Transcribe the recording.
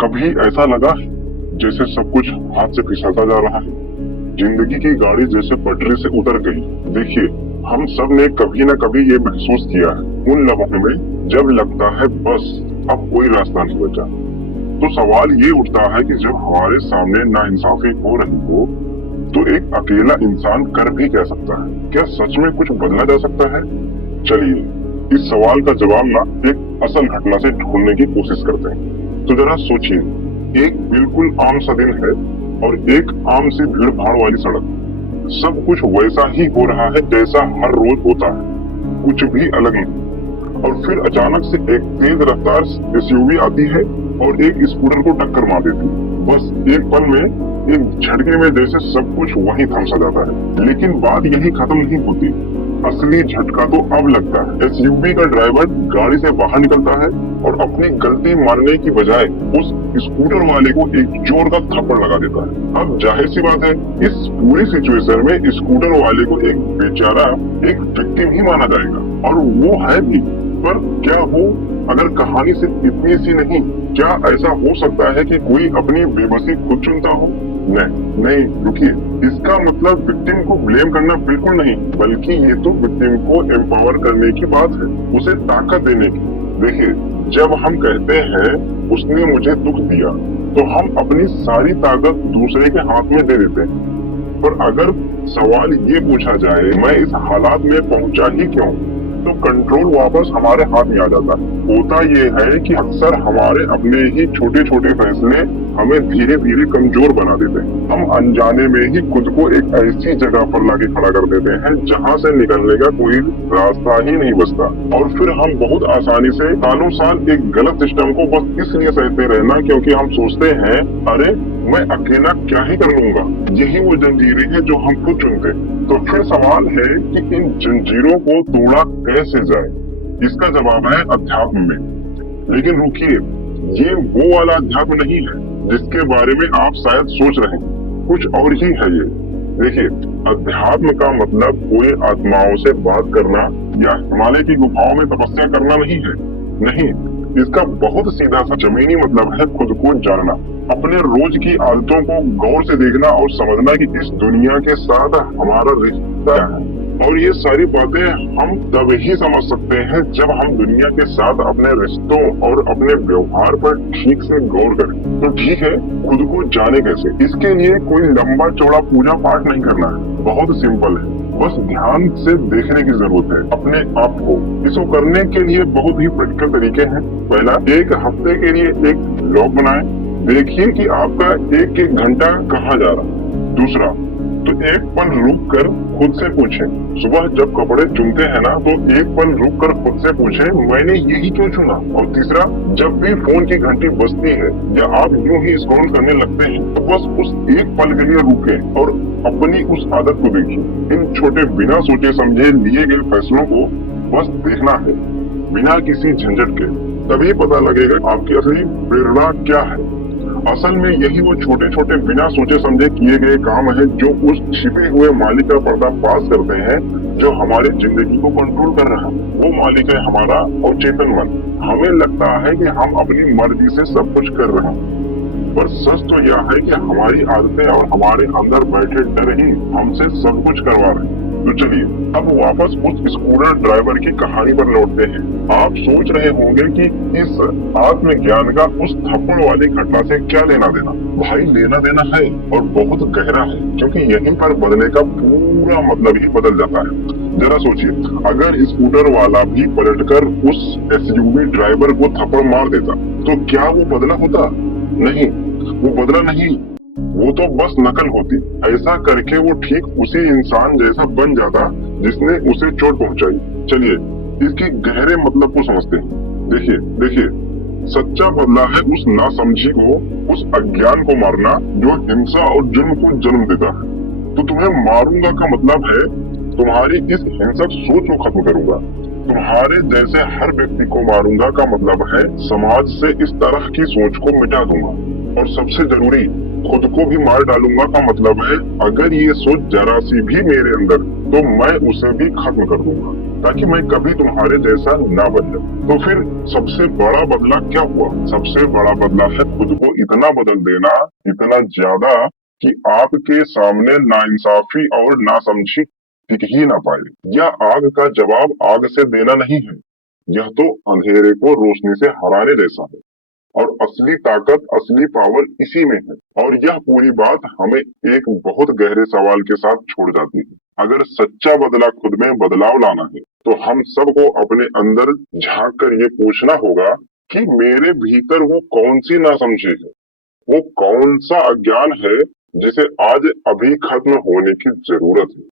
कभी ऐसा लगा जैसे सब कुछ हाथ से फिसलता जा रहा है, जिंदगी की गाड़ी जैसे पटरी से उतर गई। देखिए, हम सब ने कभी न कभी ये महसूस किया है, उन लम्हों में जब लगता है बस अब कोई रास्ता नहीं बचा। तो सवाल ये उठता है कि जब हमारे सामने नाइंसाफी हो रही हो, तो एक अकेला इंसान कर भी क्या सकता है? क्या सच में कुछ बदला जा सकता है? चलिए इस सवाल का जवाब ना एक असल घटना से ढूंढने की कोशिश करते हैं। तो जरा सोचिए, एक बिल्कुल आम सा दिन है और एक आम सी भीड़ भाड़ वाली सड़क। सब कुछ वैसा ही हो रहा है जैसा हर रोज होता है, कुछ भी अलग नहीं। और फिर अचानक से एक तेज रफ्तार एसयूवी आती है और एक स्कूटर को टक्कर मार देती है। बस एक पल में, एक झटके में जैसे सब कुछ वहीं थम सा जाता है। लेकिन बात यही खत्म नहीं होती। असली झटका तो अब लगता है। एसयूवी का ड्राइवर गाड़ी से बाहर निकलता है और अपनी गलती मानने की बजाय उस स्कूटर वाले को एक जोर का थप्पड़ लगा देता है। अब जाहिर सी बात है, इस पूरी सिचुएशन में स्कूटर वाले को एक बेचारा, एक विक्टिम ही माना जाएगा, और वो है भी। पर क्या हो अगर कहानी सिर्फ इतनी सी नहीं? क्या ऐसा हो सकता है कि कोई अपनी बेबसी खुद चुनता हो? नहीं, रुकिए, इसका मतलब विक्टिम को ब्लेम करना बिल्कुल नहीं, बल्कि ये तो विक्टिम को एम्पावर करने की बात है, उसे ताकत देने की। देखिए, जब हम कहते हैं उसने मुझे दुख दिया, तो हम अपनी सारी ताकत दूसरे के हाथ में दे देते हैं। पर अगर सवाल ये पूछा जाए, मैं इस हालात में पहुंचा ही क्यों, तो कंट्रोल वापस हमारे हाथ में आ जाता है। होता ये है कि अक्सर हमारे अपने ही छोटे छोटे फैसले हमें धीरे धीरे कमजोर बना देते हैं। हम अनजाने में ही खुद को एक ऐसी जगह पर लाके खड़ा कर देते हैं जहां से निकलने का कोई रास्ता ही नहीं बचता। और फिर हम बहुत आसानी से सालों साल एक गलत सिस्टम को बस इसलिए सहते रहना क्योंकि हम सोचते हैं, अरे मैं अकेला क्या ही कर लूंगा। यही वो जंजीरें हैं जो हम खुद चुनते हैं। तो फिर सवाल है कि इन जंजीरों को तोड़ा कैसे जाए? इसका जवाब है अध्यात्म में। लेकिन रुकिए, ये वो वाला अध्यात्म नहीं है जिसके बारे में आप शायद सोच रहे हैं, कुछ और ही है ये। देखिए, अध्यात्म का मतलब कोई आत्माओं से बात करना या हिमालय की गुफाओं में तपस्या करना नहीं है। नहीं, इसका बहुत सीधा सा जमीनी मतलब है खुद को जानना, अपने रोज की आदतों को गौर से देखना और समझना कि इस दुनिया के साथ हमारा रिश्ता है। और ये सारी बातें हम तब ही समझ सकते हैं जब हम दुनिया के साथ अपने रिश्तों और अपने व्यवहार पर ठीक से गौर करें। तो ठीक है, खुद को जाने कैसे? इसके लिए कोई लंबा चौड़ा पूजा पाठ नहीं करना है, बहुत सिंपल है। बस ध्यान से देखने की जरूरत है अपने आप को। इसको करने के लिए बहुत ही प्रैक्टिकल तरीके हैं। पहला, एक हफ्ते के लिए एक लॉग बनाएं, देखिए कि आपका एक एक घंटा कहाँ जा रहा है। दूसरा, तो एक पल रुक कर खुद से पूछें, सुबह जब कपड़े चुनते हैं ना, तो एक पल रुक कर खुद से पूछें, मैंने यही क्यों चुना? और तीसरा, जब भी फोन की घंटी बजती है या आप यूं ही स्क्रॉल करने लगते हैं, तो बस उस एक पल के लिए रुकें और अपनी उस आदत को देखिए। इन छोटे बिना सोचे समझे लिए गए फैसलों को बस देखना है, बिना किसी झंझट के। तभी पता लगेगा आपकी असली प्रेरणा क्या है। असल में यही वो छोटे छोटे बिना सोचे समझे किए गए काम है जो उस छिपे हुए मालिक का पर्दाफाश करते हैं, जो हमारी जिंदगी को कंट्रोल कर रहा है। वो मालिक है हमारा अवचेतन मन। हमें लगता है कि हम अपनी मर्जी से सब कुछ कर रहे हैं, पर सच तो यह है कि हमारी आदतें और हमारे अंदर बैठे डर ही हमसे सब कुछ करवा रहे हैं। तो चलिए अब वापस उस स्कूटर ड्राइवर की कहानी पर लौटते हैं। आप सोच रहे होंगे कि इस आत्मज्ञान का उस थप्पड़ वाली घटना से क्या लेना देना? भाई, लेना देना है और बहुत गहरा है, क्योंकि यहीं पर बदले का पूरा मतलब ही बदल जाता है। जरा सोचिए, अगर स्कूटर वाला भी पलटकर उस एसयूवी ड्राइवर को थप्पड़ मार देता, तो क्या वो बदला होता? नहीं, वो बदला नहीं, वो तो बस नकल होती। ऐसा करके वो ठीक उसी इंसान जैसा बन जाता जिसने उसे चोट पहुंचाई। चलिए इसके गहरे मतलब को समझते हैं। देखिए, सच्चा बदला है उस नासमझी को, उस अज्ञान को मारना जो हिंसा और जुर्म को जन्म देता है। तो तुम्हें मारूंगा का मतलब है तुम्हारी इस हिंसक सोच को खत्म करूंगा। तुम्हारे जैसे हर व्यक्ति को मारूंगा का मतलब है समाज से इस तरह की सोच को मिटा दूंगा। और सबसे जरूरी, खुद को भी मार डालूंगा का मतलब है अगर ये सोच जरा सी भी मेरे अंदर, तो मैं उसे भी खत्म कर दूंगा। ताकि मैं कभी तुम्हारे जैसा ना बन जाऊं। तो फिर सबसे बड़ा बदला क्या हुआ? सबसे बड़ा बदला है खुद को इतना बदल देना, इतना ज्यादा कि आपके सामने नाइंसाफी और नासमझी टिक ही ना पाए। यह आग का जवाब आग से देना नहीं है, यह तो अंधेरे को रोशनी से हराने जैसा है। और असली ताकत, असली पावर इसी में है। और यह पूरी बात हमें एक बहुत गहरे सवाल के साथ छोड़ जाती है। अगर सच्चा बदला खुद में बदलाव लाना है, तो हम सबको अपने अंदर झांक कर ये पूछना होगा कि मेरे भीतर वो कौन सी नासमझी है, वो कौन सा अज्ञान है जिसे आज अभी खत्म होने की जरूरत है।